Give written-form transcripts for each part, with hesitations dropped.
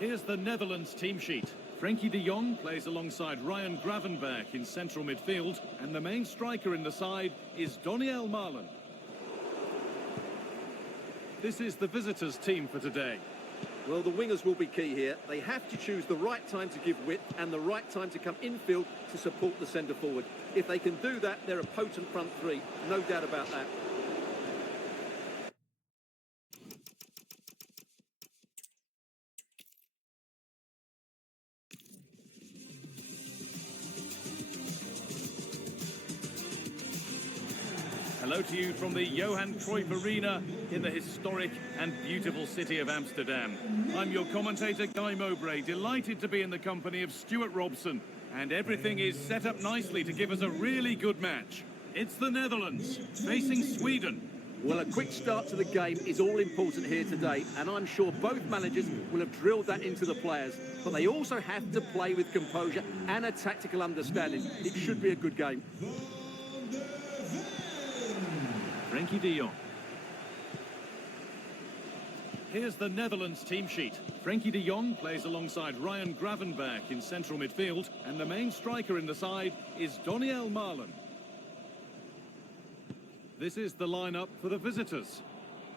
Here's the Netherlands team sheet. Frenkie de Jong plays alongside Ryan Gravenberch in central midfield, and the main striker in the side is Daniel Malen. This is the visitors' team for today. Well, the wingers will be key here. They have to choose the right time to give width and the right time to come infield to support the centre forward. If they can do that, they're a potent front three, no doubt about that. Hello to you from the Johan Cruyff Arena in the historic and beautiful city of Amsterdam. I'm your commentator, Guy Mowbray, delighted to be in the company of Stuart Robson. And everything is set up nicely to give us a really good match. It's the Netherlands facing Sweden. Well, a quick start to the game is all important here today, and I'm sure both managers will have drilled that into the players. But they also have to play with composure and a tactical understanding. It should be a good game. Frenkie de Jong. Here's the Netherlands team sheet. Frenkie de Jong plays alongside Ryan Gravenberch in central midfield, and the main striker in the side is Daniel Malen. This is the lineup for the visitors.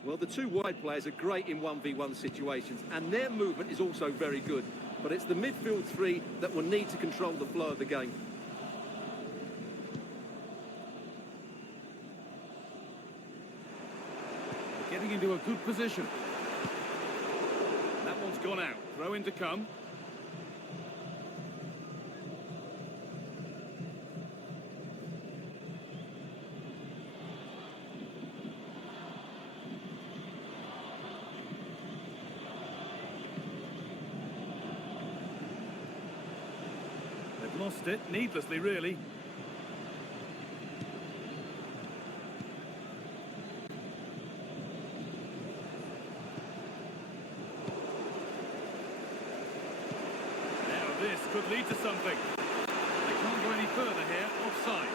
Well, the two wide players are great in 1v1 situations, and their movement is also very good. But it's the midfield three that will need to control the flow of the game. Getting into a good position. That one's gone out. Throw in to come. They've lost it, needlessly really. This could lead to something. They can't go any further here, offside.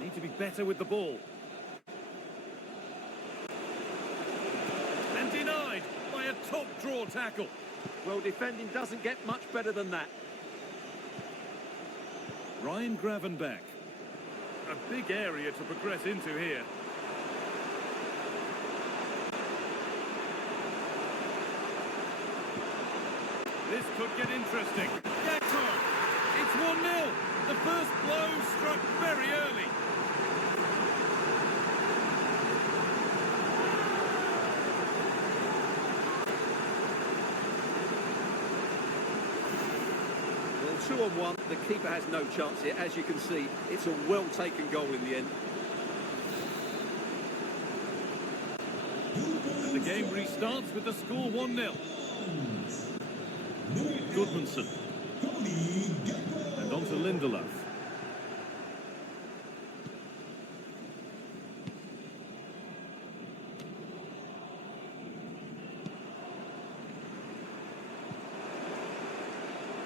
Need to be better with the ball. And denied by a top draw tackle. Well, defending doesn't get much better than that. Ryan Gravenberch. A big area to progress into here. This could get interesting. Gakpo! It's 1-0. The first blow struck very early. Well, 2-on-1, the keeper has no chance here. As you can see, it's a well-taken goal in the end. And the game restarts with the score 1-0. Goodmanson. And on to Lindelof.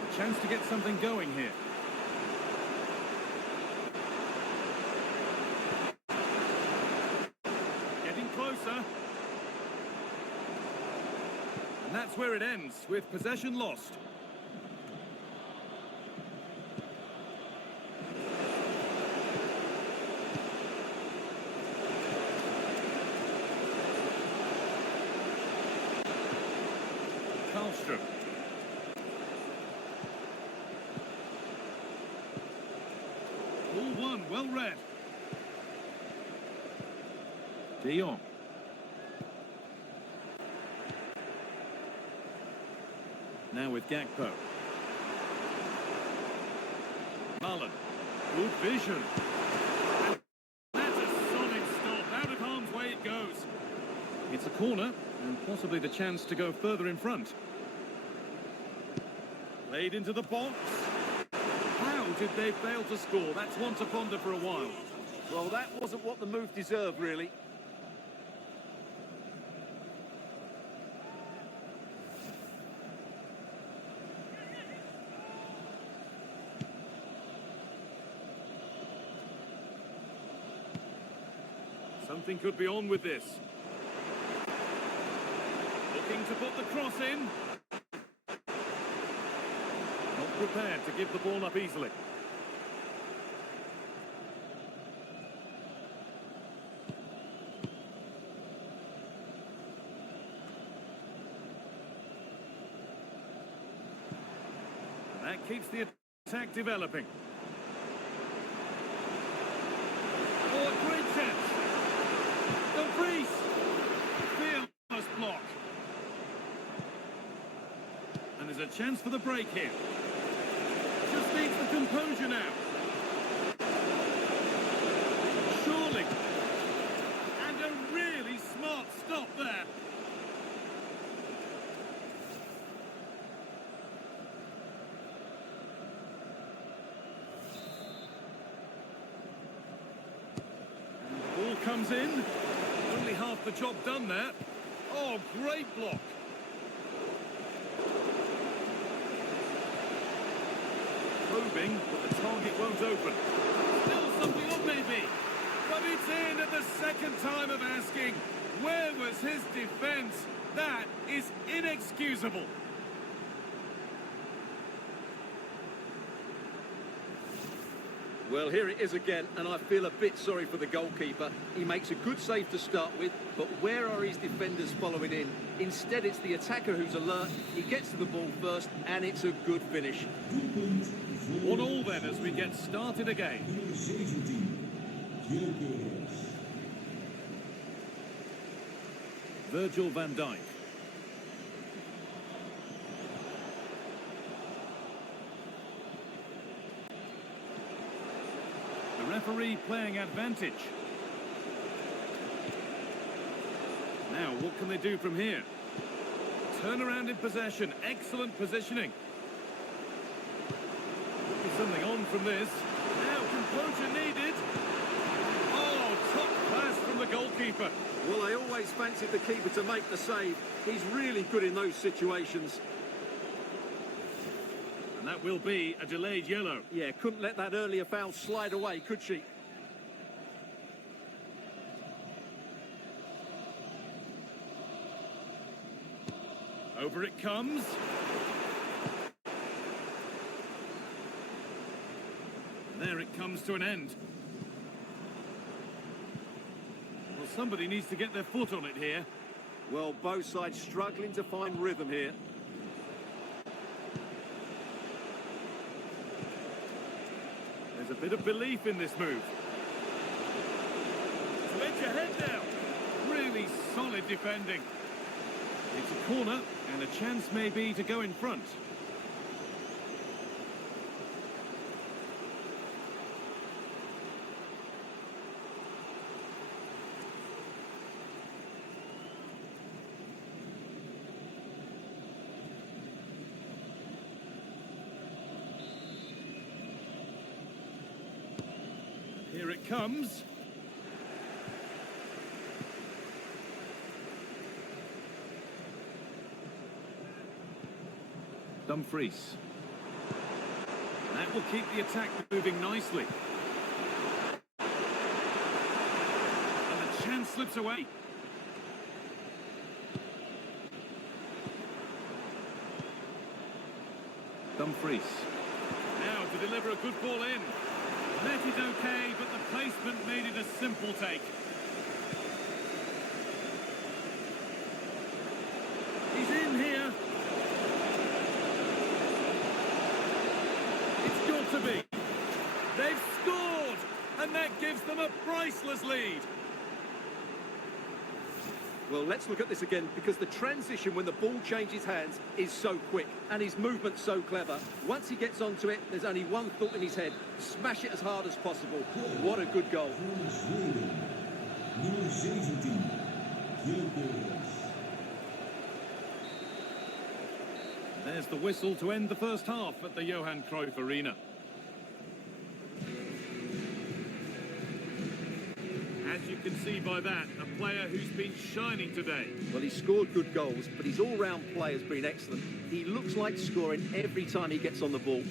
A chance to get something going here. Getting closer. And that's where it ends, with possession lost. Karlstrom. All one, well read. De Jong. Now with Gakpo. Malen. Good vision. That's a solid stop. Out of harm's way it goes. It's a corner and possibly the chance to go further in front. Played into the box. How did they fail to score? That's one to ponder for a while. Well, that wasn't what the move deserved, really. Something could be on with this. Looking to put the cross in. Not prepared to give the ball up easily. That keeps the attack developing. Oh, a great chance. Dumfries. Fearless block. And there's a chance for the break here. Just needs the composure now. Surely. And a really smart stop there. Ball comes in. Only half the job done there. Oh, great block. Probing, but the target won't open. Still something on maybe. But it's in at the second time of asking. Where was his defence? That is inexcusable. Well, here it is again, and I feel a bit sorry for the goalkeeper. He makes a good save to start with, but where are his defenders following in? Instead, it's the attacker who's alert. He gets to the ball first, and it's a good finish. 1-1 then as we get started again. Virgil van Dijk. The referee playing advantage. Now, what can they do from here? Turn around in possession. Excellent positioning. Something on from this. Now composure needed. Oh, top class from the goalkeeper. Well, I always fancied the keeper to make the save. He's really good in those situations. And that will be a delayed yellow. Yeah, couldn't let that earlier foul slide away, could she? Over it comes. There it comes to an end. Well, somebody needs to get their foot on it here. Well, both sides struggling to find rhythm here. There's a bit of belief in this move. So edge your head down. Really solid defending. It's a corner and a chance maybe to go in front. Here it comes. Dumfries. That will keep the attack moving nicely. And the chance slips away. Dumfries. Now to deliver a good ball in. Met it okay, but the placement made it a simple take. He's in here. It's got to be. They've scored, and that gives them a priceless lead. Well, let's look at this again, because the transition when the ball changes hands is so quick, and his movement's so clever. Once he gets onto it, there's only one thought in his head: smash it as hard as possible. What a good goal. There's the whistle to end the first half at the Johan Cruyff Arena. As you can see by that, a player who's been shining today. Well, he scored good goals, but his all-round play has been excellent. He looks like scoring every time he gets on the ball.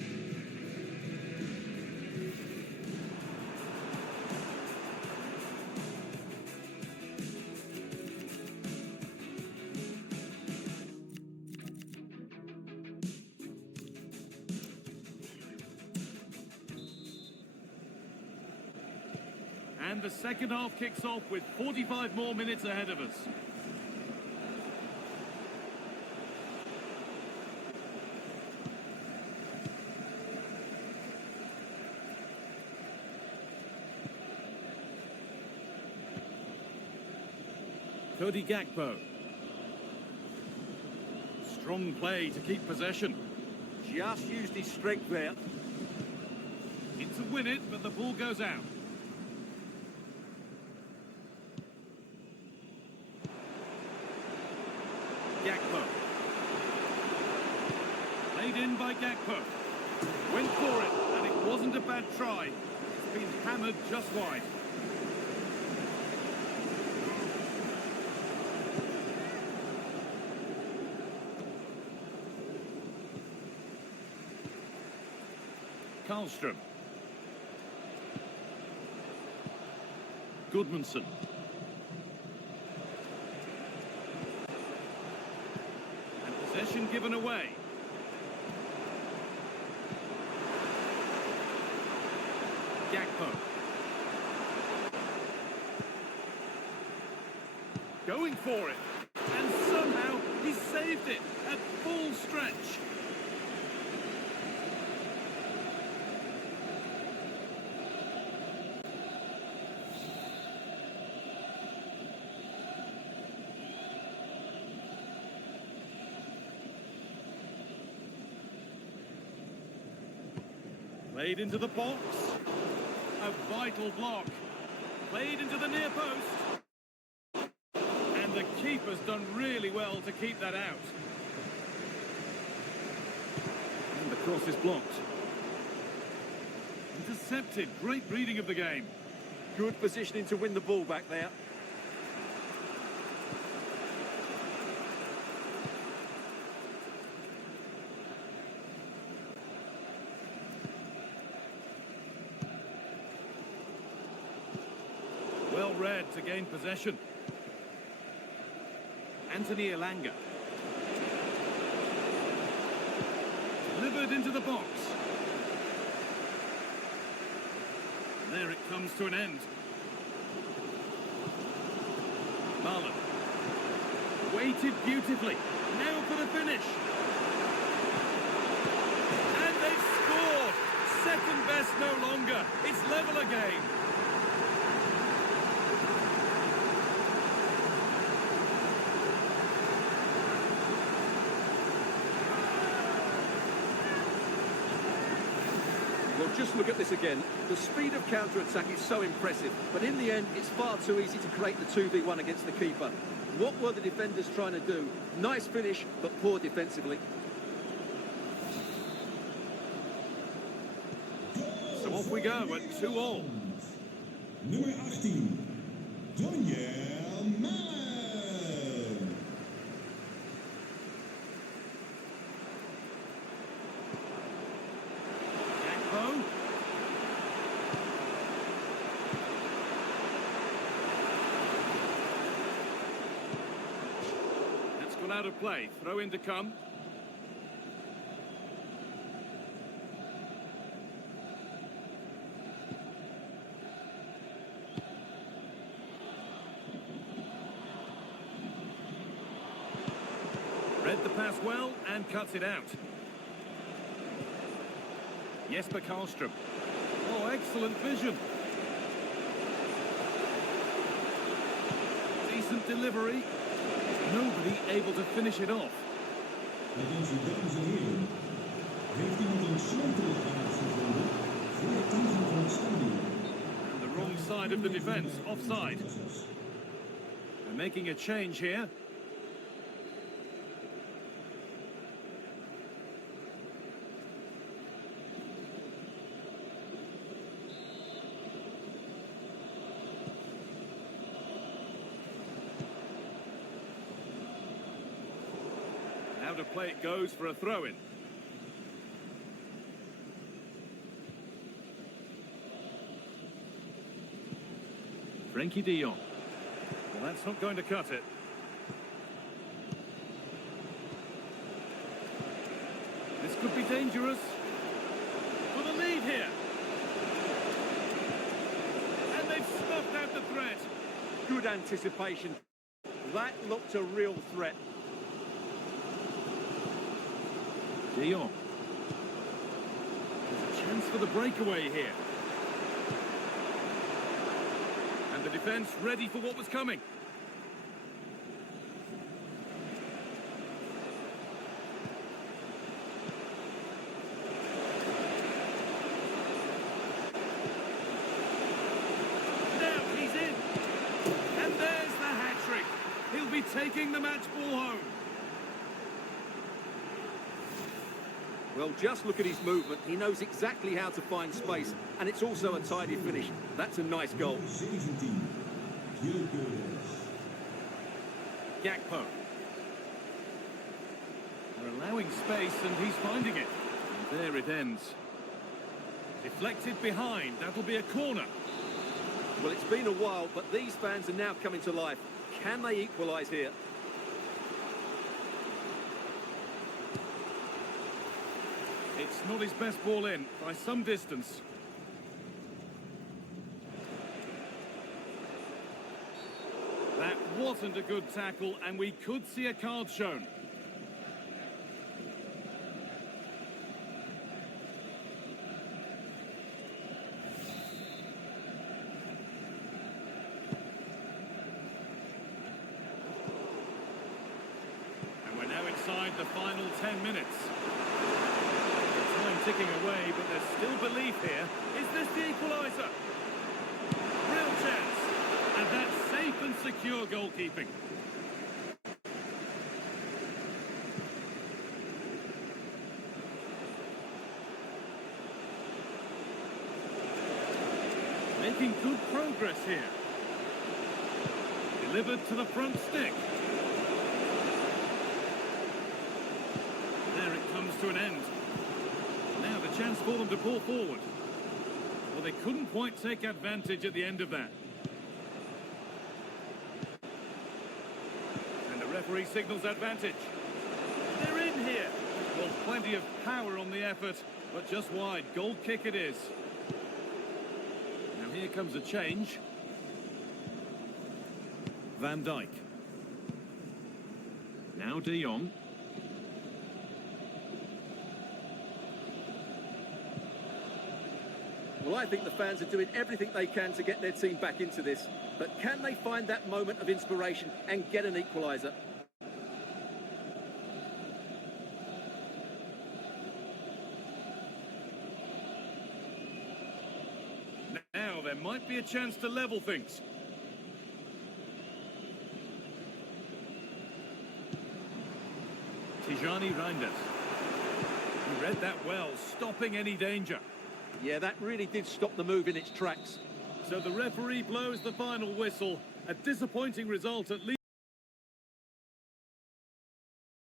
And the second half kicks off with 45 more minutes ahead of us. Cody Gakpo. Strong play to keep possession. Just used his strength there. In to win it, but the ball goes out. Gakpo. Played in by Gakpo. Went for it, and it wasn't a bad try. It's been hammered just wide. Karlström. Goodmanson. And possession given away. Gakpo. Going for it. And somehow he saved it at full stretch. Played into the box. A vital block. Played into the near post. And the keeper's done really well to keep that out. And the cross is blocked. Intercepted. Great reading of the game. Good positioning to win the ball back there. Well read to gain possession. Anthony Elanga. Delivered into the box. There it comes to an end. Marlon. Waited beautifully. Now for the finish. And they've scored. Second best no longer. It's level again. Well, just look at this again. The speed of counter-attack is so impressive, but in the end, it's far too easy to create the 2v1 against the keeper. What were the defenders trying to do? Nice finish, but poor defensively. So off we go at 2-2. Nummer 18, Daniel Mann. Gakpo. That's gone out of play. Throw in to come. Read the pass well and cuts it out. Jesper Karlström. Oh, excellent vision. Decent delivery. Nobody able to finish it off. Dames en heren, heeft iemand een sleutelhanger gevonden voor de ingang van het stadion? And the wrong side of the defence, offside. They're making a change here. Now to play it goes for a throw-in. Frenkie de Jong. Well, that's not going to cut it. This could be dangerous. For the lead here. And they've snuffed under threat. Good anticipation. That looked a real threat. De Jong. There's a chance for the breakaway here. And the defence ready for what was coming. Now he's in. And there's the hat-trick. He'll be taking the match ball home. Well, just look at his movement. He knows exactly how to find space, and it's also a tidy finish. That's a nice goal. 17. Gakpo. They're allowing space and he's finding it. And there it ends. Deflected behind. That'll be a corner. Well, it's been a while, but these fans are now coming to life. Can they equalise here? It's not his best ball in by some distance. That wasn't a good tackle, and we could see a card shown. And we're now inside the final 10 minutes. Time ticking away, but there's still belief here. Is this the equaliser? Real chance. And that's safe and secure goalkeeping. Making good progress here. Delivered to the front stick. There it comes to an end. Now the chance for them to pull forward. Well, they couldn't quite take advantage at the end of that. And the referee signals advantage. They're in here. Well, plenty of power on the effort, but just wide. Goal kick it is. Now here comes a change. Van Dijk. Now De Jong. Well, I think the fans are doing everything they can to get their team back into this. But can they find that moment of inspiration and get an equaliser? Now there might be a chance to level things. Tijani Reinders. He read that well, stopping any danger. Yeah, that really did stop the move in its tracks. So the referee blows the final whistle. A disappointing result at least.